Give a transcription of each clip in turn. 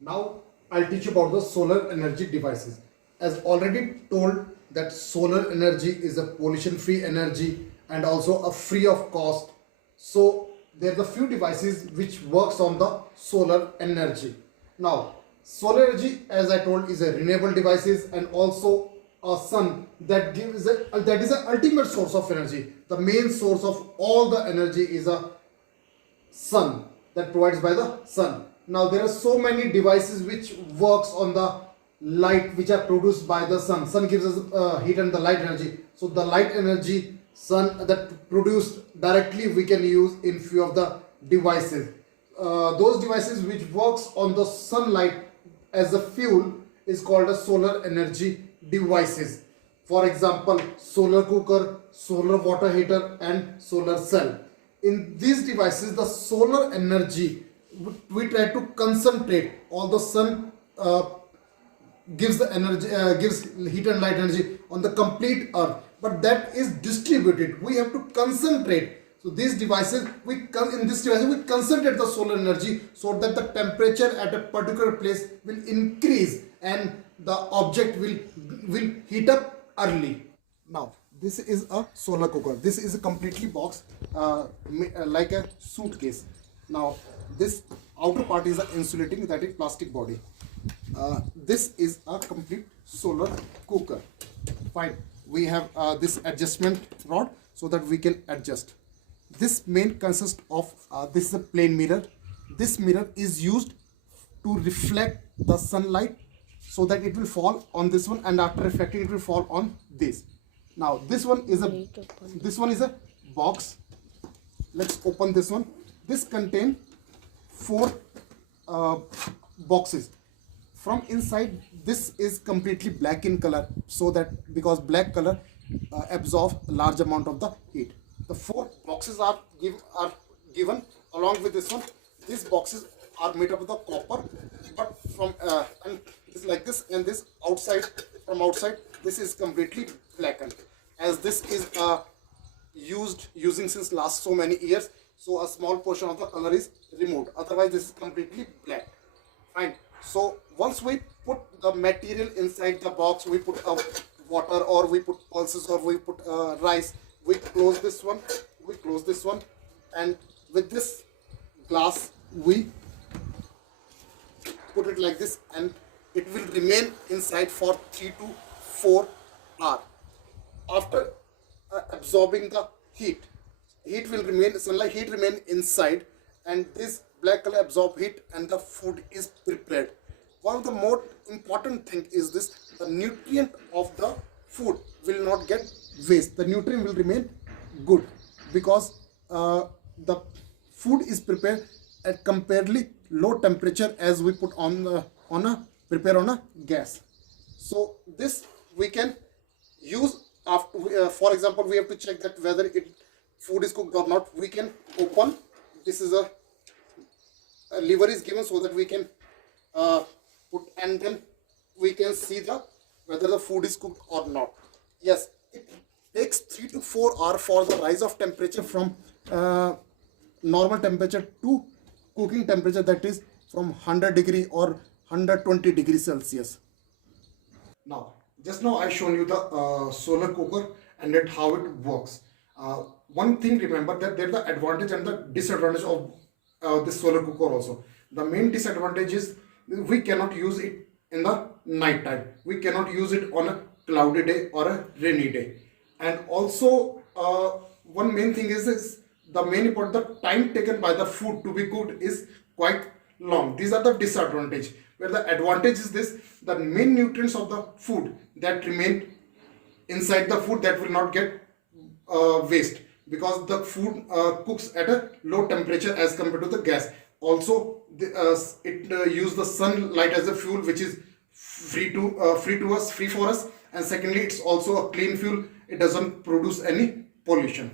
Now I'll teach you about the solar energy devices. As already told that solar energy is a pollution free energy and also a free of cost. So there are the few devices which works on the solar energy. Now solar energy, as I told, is a renewable devices and also a sun that gives that is an ultimate source of energy. The main source of all the energy is a sun, that provides by the sun. Now there are so many devices which works on the light which are produced by the sun. Sun gives us heat and the light energy. So the light energy sun that produced directly we can use in few of the devices. Those devices which works on the sunlight as a fuel is called a solar energy devices. For example, solar cooker, solar water heater and solar cell. In these devices, the solar energy, we try to concentrate. All the sun gives the energy, gives heat and light energy on the complete earth, but that is distributed. We have to concentrate. So these devices, in this device we concentrate the solar energy so that the temperature at a particular place will increase and the object will heat up early. Now this is a solar cooker. This is a completely box, like a suitcase. Now this outer part is a insulating, that is plastic body. This is a complete solar cooker. Fine. We have this adjustment rod so that we can adjust. This main consists of this is a plane mirror. This mirror is used to reflect the sunlight so that it will fall on this one, and after reflecting it will fall on this. Now this one is a box. Let's open this one. This contains 4 boxes. From inside, this is completely black in color, so that because black color absorbs large amount of the heat. The 4 boxes are given along with this one. These boxes are made up of the copper, but from and it's like this, and this outside, from outside this is completely blackened, as this is using since last so many years. So a small portion of the color is removed. Otherwise, this is completely black. Fine. So once we put the material inside the box, we put water, or we put pulses, or we put rice. We close this one. We close this one, and with this glass we put it like this, and it will remain inside for 3 to 4 hours. After absorbing the heat will remain, sunlight heat remain inside, and this black color absorb heat and the food is prepared. One of the more important thing is this: the nutrient of the food will not get waste. The nutrient will remain good, because the food is prepared at comparatively low temperature as we put prepare on a gas. So this we can use after, for example, we have to check that whether food is cooked or not. We can open. This is a lever is given so that we can put, and then we can see whether the food is cooked or not. Yes, it takes 3 to 4 hours for the rise of temperature from normal temperature to cooking temperature, that is from 100 degree or 120 degrees Celsius. Now, just now I shown you the solar cooker and how it works. One thing, remember that there is the advantage and the disadvantage of this solar cooker also. The main disadvantage is we cannot use it in the night time. We cannot use it on a cloudy day or a rainy day. And also one main thing is the main important, the time taken by the food to be cooked is quite long. These are the disadvantage. Where the advantage is this: the main nutrients of the food that remain inside the food, that will not get waste, because the food cooks at a low temperature as compared to the gas. Also it use the sunlight as a fuel, which is free for us, and secondly it's also a clean fuel. It doesn't produce any pollution.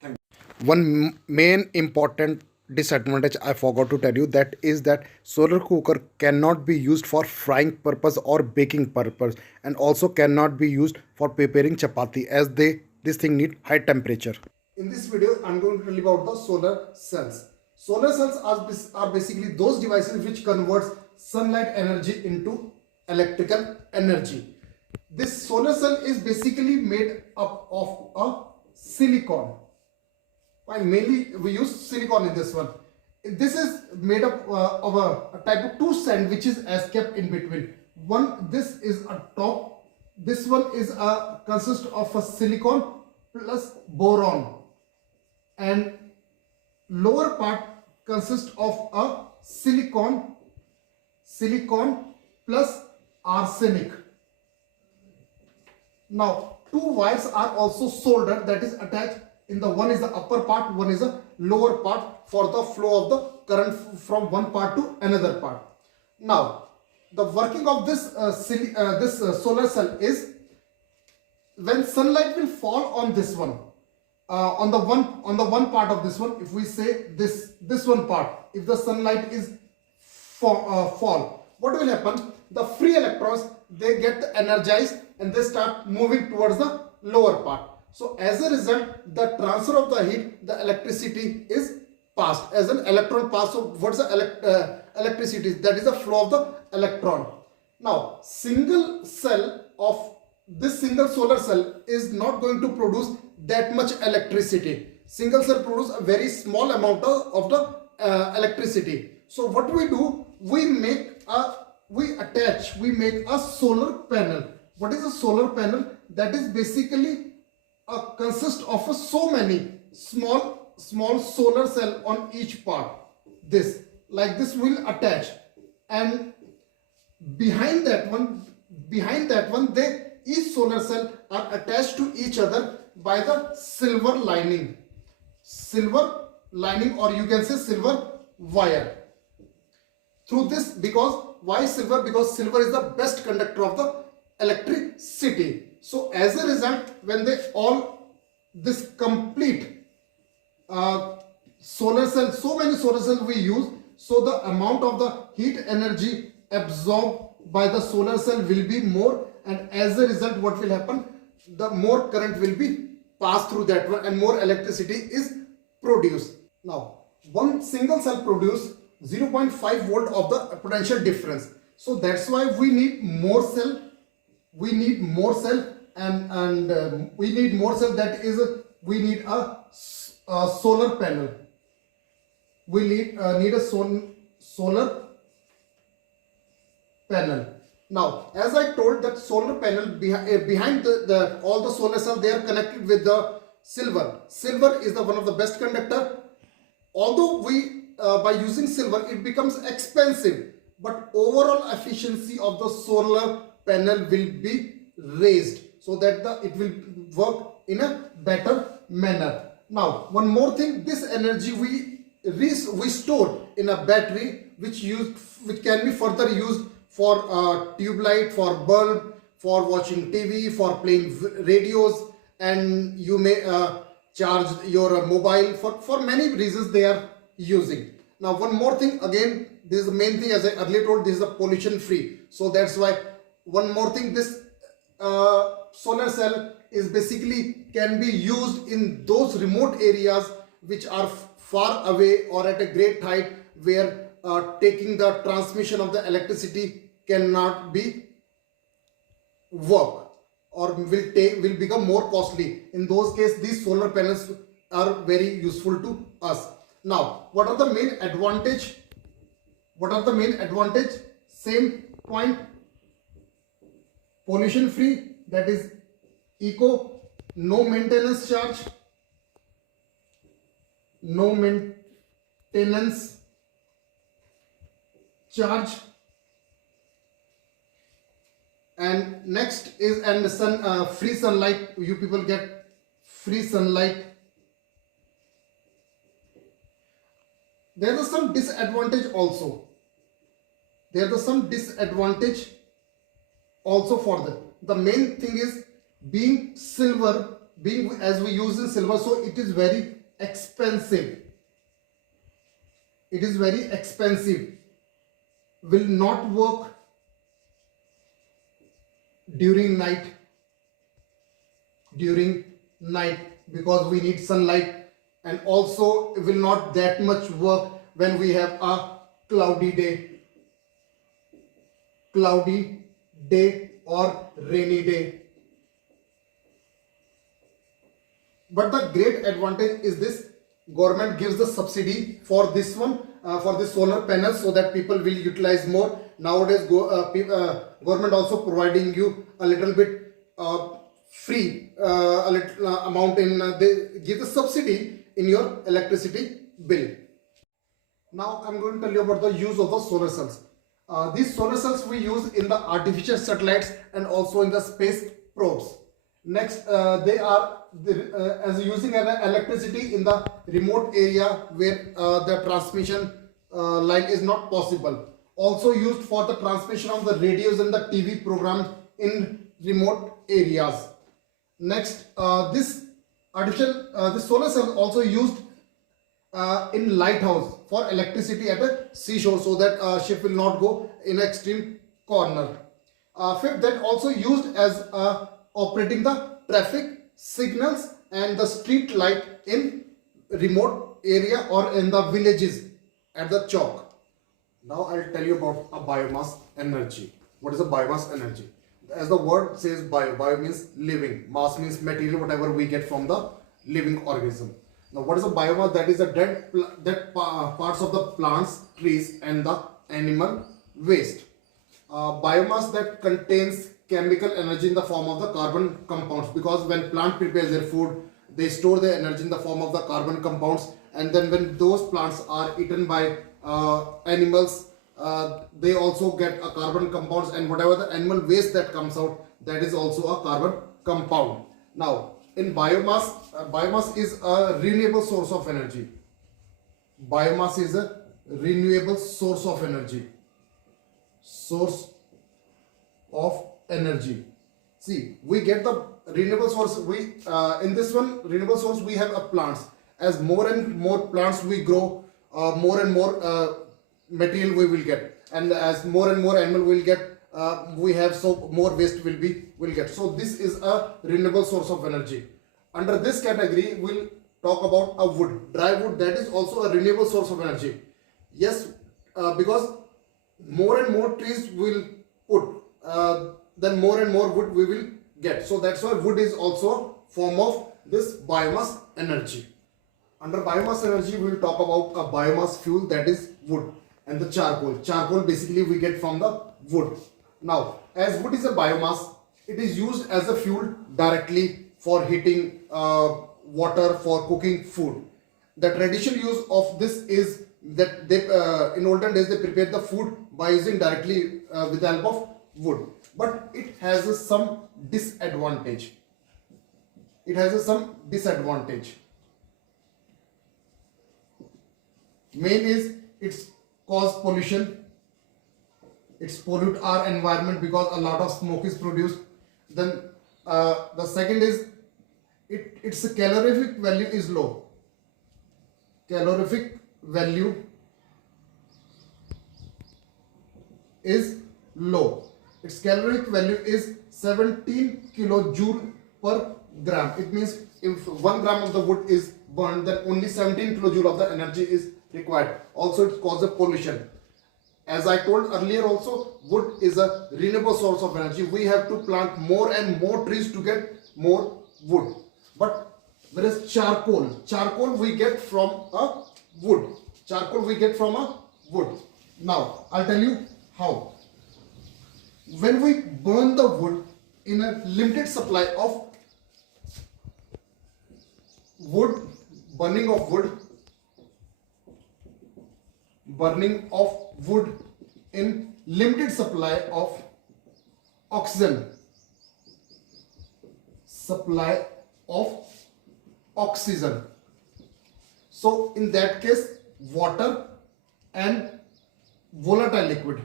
Thank you. One main important disadvantage I forgot to tell you, that is that solar cooker cannot be used for frying purpose or baking purpose, and also cannot be used for preparing chapati, as this thing need high temperature. In this video I'm going to tell you about the solar cells. Solar cells are basically those devices which converts sunlight energy into electrical energy. This solar cell is basically made up of a silicon. Mainly we use silicon in this one. This is made up of a type of two sandwiches as kept in between. This is a top. This one is consists of a silicon plus boron, and lower part consists of a silicon plus arsenic. Now two wires are also soldered, that is attached in the one is the upper part, one is the lower part for the flow of the current from one part to another part. Now the working of this solar cell is, when sunlight will fall on this one, on the one part of this one, if we say this one part, if the sunlight is fall, what will happen? The free electrons, they get energized and they start moving towards the lower part. So as a result, the transfer of the heat, the electricity is passed as an electron pass. So what's the electricity? That is the flow of the electron. Now single cell of this single solar cell is not going to produce that much electricity. Single cell produce a very small amount of the electricity. So what we do, we make a solar panel. What is a solar panel? That is basically consists of so many small solar cell on each part. This will attach, and behind that one each solar cell are attached to each other by the silver lining, or you can say silver wire. Through this, because why silver? Because silver is the best conductor of the electricity. So as a result, when this complete solar cell, so many solar cells we use, so the amount of the heat energy absorbed by the solar cell will be more, and as a result, what will happen? The more current will be passed through that one and more electricity is produced. Now one single cell produce 0.5 volt of the potential difference. So that's why we need more cell. We need more cell, and we need more cell. That is, we need a solar panel. We need a solar panel. Now, as I told, that solar panel behind all the solar cells, they are connected with the silver. Silver is one of the best conductor. Although by using silver, it becomes expensive, but overall efficiency of the solar panel will be raised, so that it will work in a better manner. Now one more thing, this energy we store in a battery, which can be further used for tube light, for bulb, for watching TV, for playing radios, and you may charge your mobile. For many reasons they are using. Now one more thing, again, this is the main thing, as I earlier told, this is a pollution free. So that's why one more thing, this solar cell is basically can be used in those remote areas which are far away or at a great height, where taking the transmission of the electricity cannot be work, or will become more costly. In those cases, these solar panels are very useful to us. Now what are the main advantage? Same point: pollution free, that is eco, no maintenance charge, and next is free sunlight. You people get free sunlight. There is some disadvantage also. For them. The main thing is being as we use in silver, so it is very expensive. Will not work during night, because we need sunlight and also it will not that much work when we have a cloudy day or rainy day. But the great advantage is this: government gives the subsidy for this one, for the solar panels, so that people will utilize more. Nowadays government also providing you a little bit free, a little amount in they give the subsidy in your electricity bill. Now I'm going to tell you about the use of the solar cells. These solar cells we use in the artificial satellites and also in the space probes. Next, they are as using an electricity in the remote area where the transmission line is not possible. Also used for the transmission of the radios and the TV programs in remote areas. Next, this solar cell also used in lighthouse for electricity at a seashore, so that ship will not go in an extreme corner. Fifth, that also used as operating the traffic signals and the street light in remote area or in the villages at the chalk. Now I'll tell you about a biomass energy. What is a biomass energy? As the word says, bio means living, mass means material, whatever we get from the living organism. Now what is a biomass? That is the dead parts of the plants, trees and the animal waste. Biomass that contains chemical energy in the form of the carbon compounds, because when plant prepares their food, they store their energy in the form of the carbon compounds, and then when those plants are eaten by animals, they also get a carbon compounds, and whatever the animal waste that comes out, that is also a carbon compound. Now in biomass, biomass is a renewable source of energy. Biomass is a renewable source of energy. Source of energy. See, we get the renewable source. We in this one renewable source we have a plants. As more and more plants we grow, more and more material we will get, and as more and more animal will get, we have so more waste will get. So this is a renewable source of energy. Under this category we'll talk about a wood, dry wood, that is also a renewable source of energy. Yes, because more and more trees will put, then more and more wood we will get. So that's why wood is also a form of this biomass energy. Under biomass energy we will talk about a biomass fuel, that is wood, and the charcoal. Charcoal basically we get from the wood. Now as wood is a biomass, it is used as a fuel directly for heating water, for cooking food. The traditional use of this is that they in olden days they prepared the food by using directly with the help of wood, but it has some disadvantage. It has some disadvantage. Main is it's cause pollution. It's pollute our environment because a lot of smoke is produced. Then the second is its calorific value is low. Calorific value is low. Its calorific value is 17 kilojoule per gram. It means if 1 gram of the wood is burned, then only 17 kilojoule of the energy is required. Also it causes pollution. As I told earlier also, wood is a renewable source of energy. We have to plant more and more trees to get more wood. But whereas charcoal we get from a wood. Charcoal we get from a wood. Now I'll tell you how. When we burn the wood in a limited supply of wood, burning of wood in limited supply of oxygen, so in that case water and volatile liquid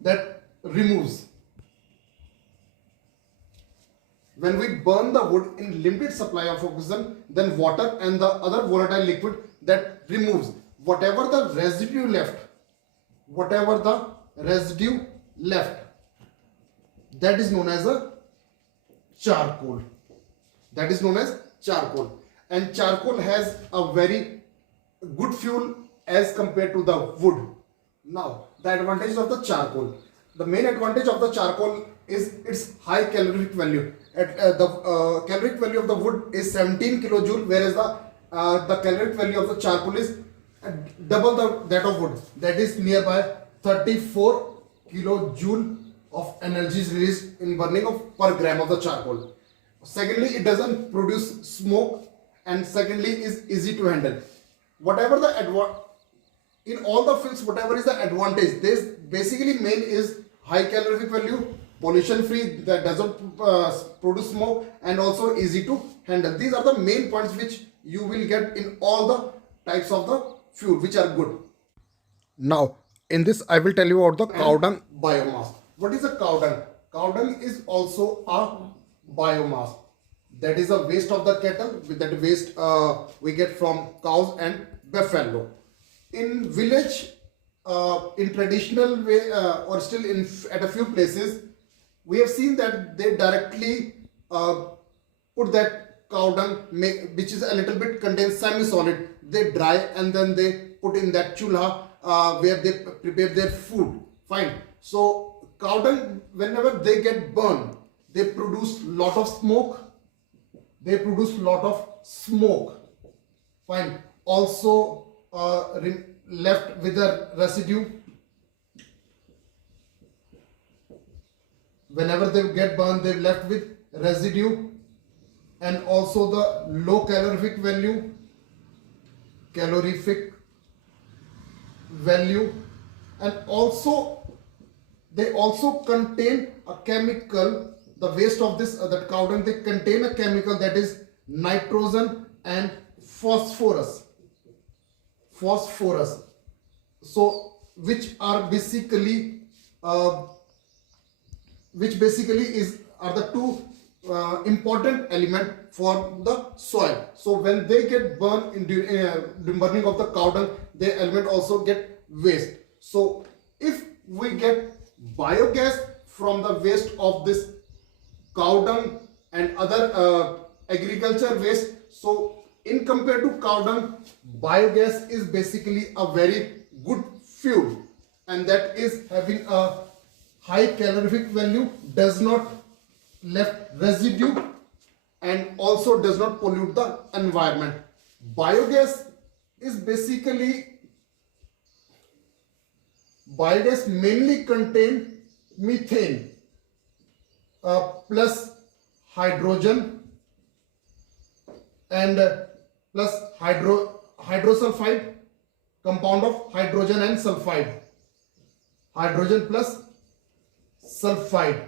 that removes. When we burn the wood in limited supply of oxygen, then water and the other volatile liquid that removes whatever the residue left, that is known as a charcoal. that is known as charcoal. And charcoal has a very good fuel as compared to the wood. Now, the advantages of the charcoal. The main advantage of the charcoal is its high calorific value. The caloric value of the wood is 17 kilojoule, whereas the caloric value of the charcoal is double that of wood. That is nearby 34 kilojoule of energy is released in burning of per gram of the charcoal. Secondly, it doesn't produce smoke, and secondly is easy to handle. Whatever the in all the fields, whatever is the advantage, this basically main is high calorific value, pollution free, that doesn't produce smoke, and also easy to handle. These are the main points which you will get in all the types of the fuel which are good. Now, in this, I will tell you about the cow dung biomass. What is a cow dung? Cow dung is also a biomass. That is a waste of the cattle. That waste we get from cows and buffalo. In village, in traditional way, or still at a few places, we have seen that they directly put that cow dung, which is a little bit contains semi-solid. They dry and then they put in that chulha where they prepare their food. Fine. So cow dung, whenever they get burned, they produce lot of smoke. Fine. Also left with a residue. Whenever they get burned, they left with residue, and also the low calorific value, and also they also contain a chemical. The waste of this that cow dung, they contain a chemical that is nitrogen and phosphorus. So which are basically are the two important element for the soil. So when they get burned in the burning of the cow dung, the element also get waste. So if we get biogas from the waste of this cow dung and other agriculture waste, so in compared to cow dung, biogas is basically a very good fuel, and that is having a high calorific value, does not left residue, and also does not pollute the environment. Biogas mainly contain methane plus hydrogen and plus hydrosulfide, compound of hydrogen and sulfide. Hydrogen plus sulfide.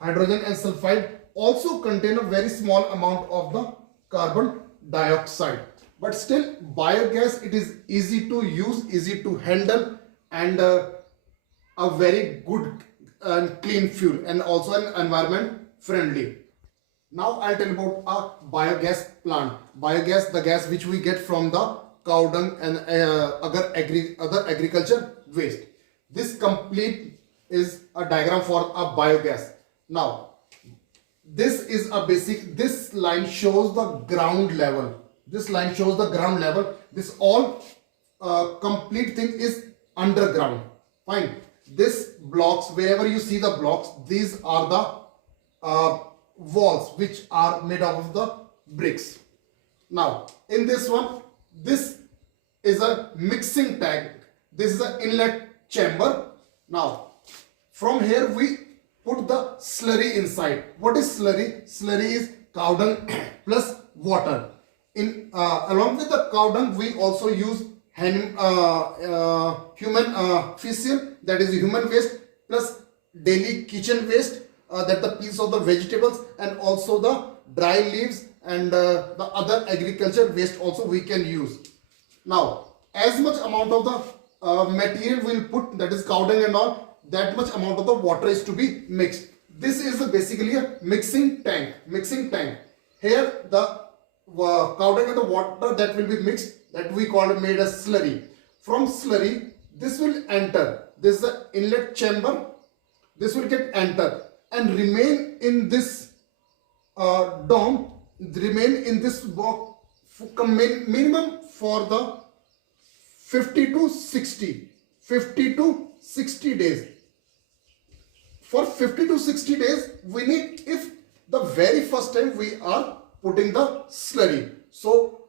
Hydrogen and sulfide also contain a very small amount of the carbon dioxide. But still, biogas, it is easy to use, easy to handle, and a very good and clean fuel, and also an environment friendly. Now I'll tell you about a biogas plant. Biogas, the gas which we get from the cow dung and other agriculture waste. This complete is a diagram for a biogas. Now, this is a basic. This line shows the ground level. This all complete thing is underground. Fine. This blocks, wherever you see the blocks, these are the walls which are made out of the bricks. Now, in this one, this is a mixing tank. This is an inlet chamber. Now, from here we put the slurry inside. What is slurry? Slurry is cow dung plus water. Along with the cow dung, we also use human feces, that is human waste, plus daily kitchen waste, that the piece of the vegetables, and also the dry leaves and the other agriculture waste also we can use. Now, as much amount of the material we'll put, that is cow dung and all, that much amount of the water is to be mixed. This is basically a mixing tank. Here the cow dung and the water that will be mixed, that we made a slurry. From slurry, this will enter. This is the inlet chamber. This will get entered, and remain in this dome, remain in this box minimum for the 50 to 60 days. For 50 to 60 days, we need, if the very first time we are putting the slurry, so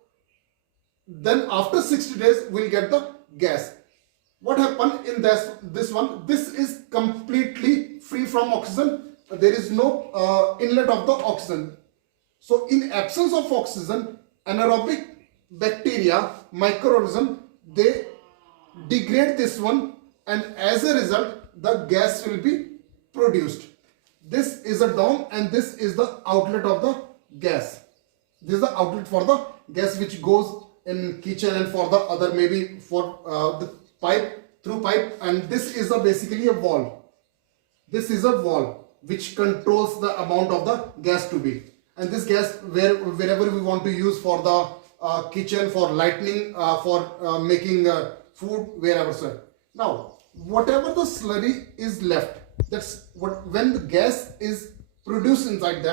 then after 60 days we'll get the gas. What happened in this one? This is completely free from oxygen. There is no inlet of the oxygen. So in absence of oxygen, anaerobic bacteria, microorganism, they degrade this one, and as a result the gas will be produced. This is a dome and this is the outlet of the gas. This is the outlet for the gas which goes in kitchen and for the other, maybe for the pipe, through pipe. And this is basically a valve. This is a valve which controls the amount of the gas to be. And this gas, wherever we want to use for the kitchen, for lighting, for making food, wherever, sir. Now, whatever the slurry is left, that's what, when the gas is produced inside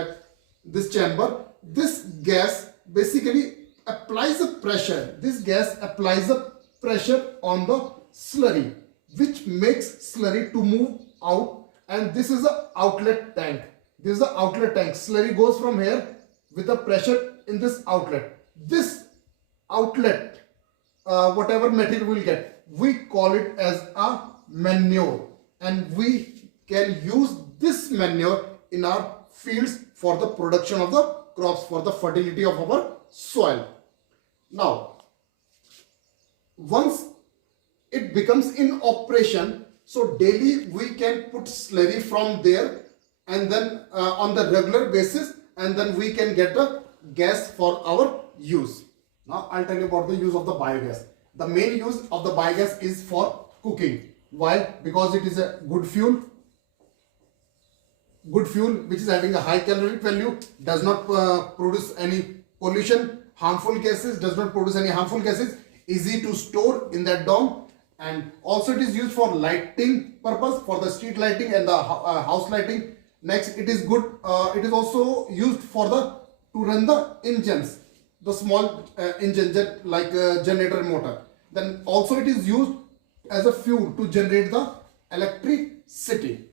this chamber, this gas basically applies a pressure. This gas applies a pressure on the slurry, which makes slurry to move out. And this is the outlet tank. This is the outlet tank. Slurry goes from here with the pressure in this outlet. This outlet, whatever material we'll get, we call it as a manure, and we can use this manure in our fields for the production of the crops, for the fertility of our soil. Now, once it becomes in operation, so daily we can put slurry from there, and then on the regular basis, and then we can get the gas for our use. Now I'll tell you about the use of the biogas. The main use of the biogas is for cooking. Why? Because it is a good fuel which is having a high caloric value, does not produce any pollution, harmful gases, does not produce any harmful gases, easy to store in that dome, and also it is used for lighting purpose, for the street lighting and the house lighting. Next, it is good, it is also used for to run the engines, the small engine like generator motor. Then also it is used as a fuel to generate the electricity.